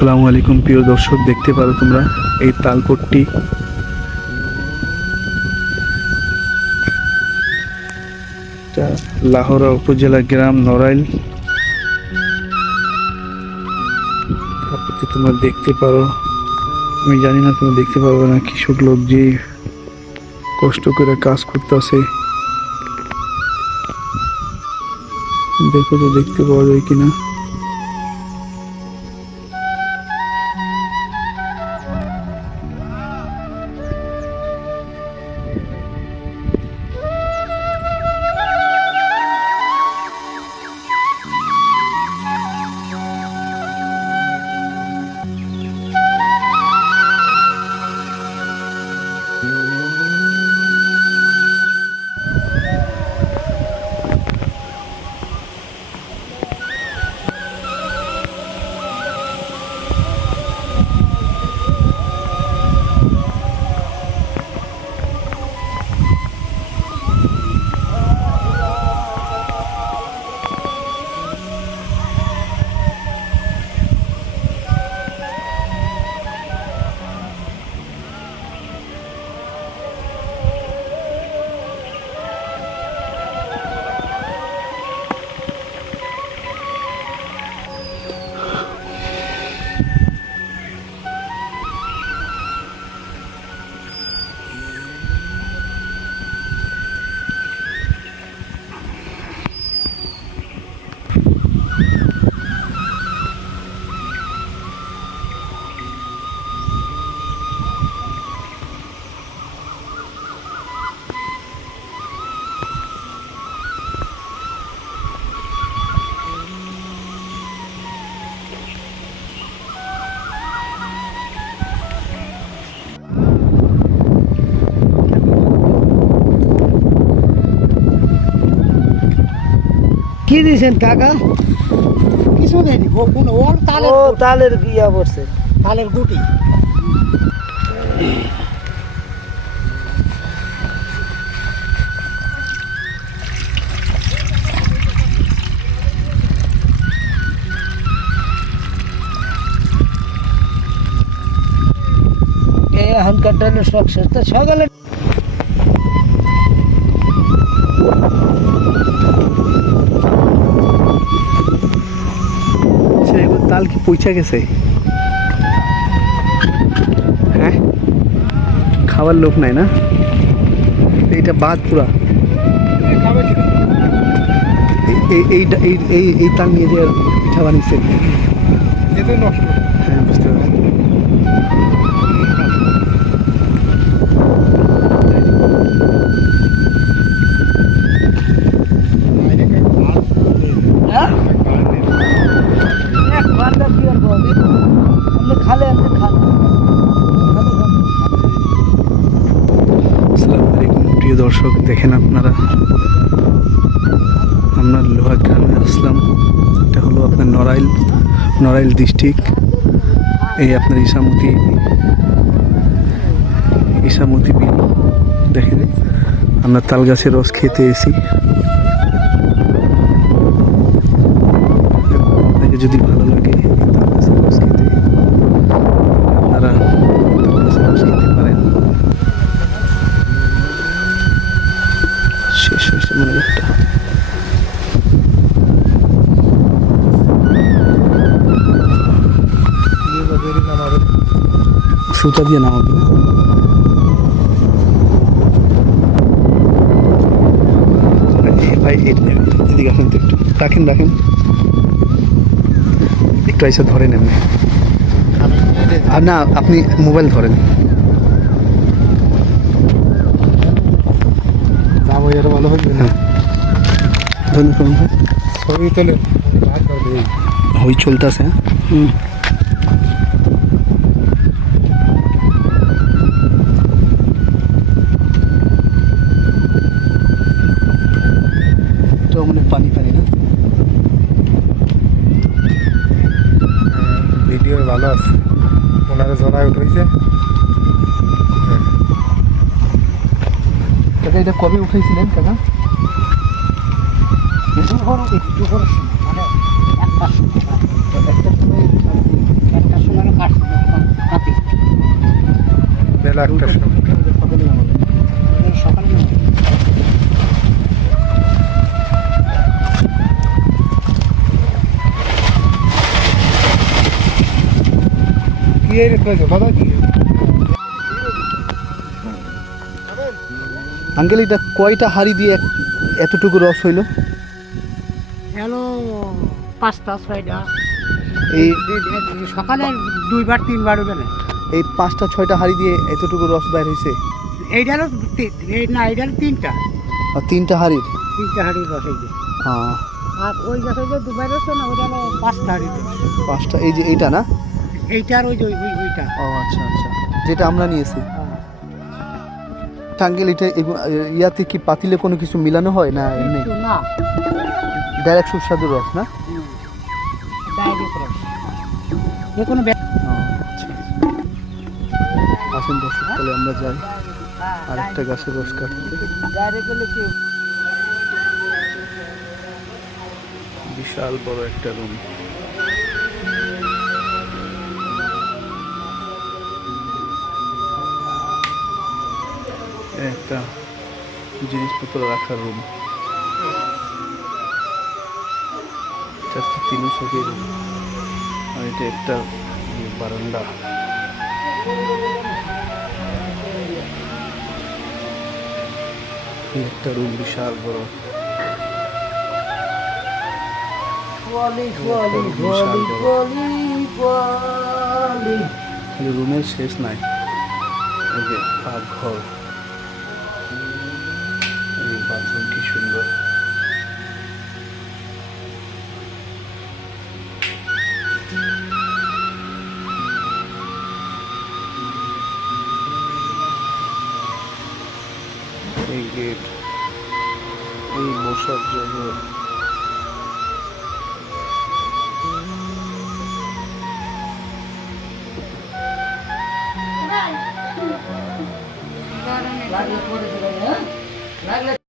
আসসালামু আলাইকুম প্রিয় দর্শক, দেখতে পারো তোমরা এই তালপট্টি। লাহোরা উপজেলা গ্রাম নড়াইল। তারপরে তোমরা দেখতে পারো, আমি জানি না তোমরা দেখতে পারবে না, কৃষক লোক যে কষ্ট করে কাজ করতেছে। দেখো তো দেখতে পাওয়া যায় কিনা। কি দিয়েছেন কাকা? কিছু দেয়নি, ও কোনো ওর তালের তালের বিয়া পড়ছে, তালের গুটি। এখনকার টাইমে সব শেষ। তো সকালে তাল কি পৌঁছে গেছে? হ্যাঁ, খাওয়ার লোক নাই না, এইটা বাদ পুরা। এই তাল নিয়ে যে পিঠা বানিয়েছে, নষ্ট। হ্যাঁ বুঝতে পারছি। খালে আনতে খান। আসসালামু আলাইকুম প্রিয় দর্শক, দেখেন আপনারা, আমরা লোহা গ্রামে আসলাম। এটা হলো আপনার নড়াইল ডিস্ট্রিক্ট। এই আপনার ইসামতি বিল। দেখেন আমরা তাল গাছের রস খেতে এসি। আপনাকে যদি ভালো লাগে এই তাল গাছের রস খেতে, আপনারা তাল গাছের রস খেতে পারেন। শেষ হয়েছে মনে হয় একটা। সুতা দিয়ে নামাবে না? ভাই এদিকে আসেন তো, একটু রাখেন একটু এসে ধরেন এমনি। আর না, আপনি মোবাইল ধরেন। ভালো হবে। হ্যাঁ ধরুন, ছবি তোলে হই চলতেছে। তো মানে পানি না, ভিডিও ভালো আছে, ওনারা জড়ায় উঠেছে। কাকা এটা কবে উঠাইছিলেন কাকা? একটু করে মানে 1 মাস একটা সময় বেলা 1টার সময়। সকালে নামালেন? সকালে না। কি এই রে কইছো কথা কি? আঙ্কেল এটা কয়টা হাড়ি দিয়ে এতটুকু রস হইল? হ্যালো 5টা 6টা এই সকালে 2বার 3বার হবে না। এই 5টা 6টা হাড়ি দিয়ে এতটুকু রস বাইর হয়েছে? এইটারও না এইটার 3টা আর 3টা হাড়ির? 3টা হাড়ি বসে যে। হ্যাঁ, আর ওই গাছে যে দুবার হচ্ছে না ওটা হলো 5টা হাড়ি। 5টা। এই যে এইটা না? এইটার ওই যে ওইটা। ও আচ্ছা আচ্ছা, যেটা আমরা নিয়েছি। আঙ্কেল এটা ইয়াতে কি পাতিলে কোনো কিছু মিলানো হয় না এমনি কিন্তু না ডাইরেক্ট সুস্বাদু রস না? ডাইরেক্ট রস যে কোনো আসেন দর্শক, তাহলে আমরা যাই আরেকটা গাছের রস কাটতে। ডাইরেক্ট হলে কি বিশাল বড় একটা রুম। একটা জিনিসপত্র রাখার রুম, 3 রুম। আর এটা একটা বারান্দা। এই একটা রুম বিশাল বড়। বলি বলি বলি বলি বলি খালি রুমের শেষ নাই। এই যে পাকঘর, এই বাথরুম কি সুন্দর। এই গেট, এই বসার জায়গা।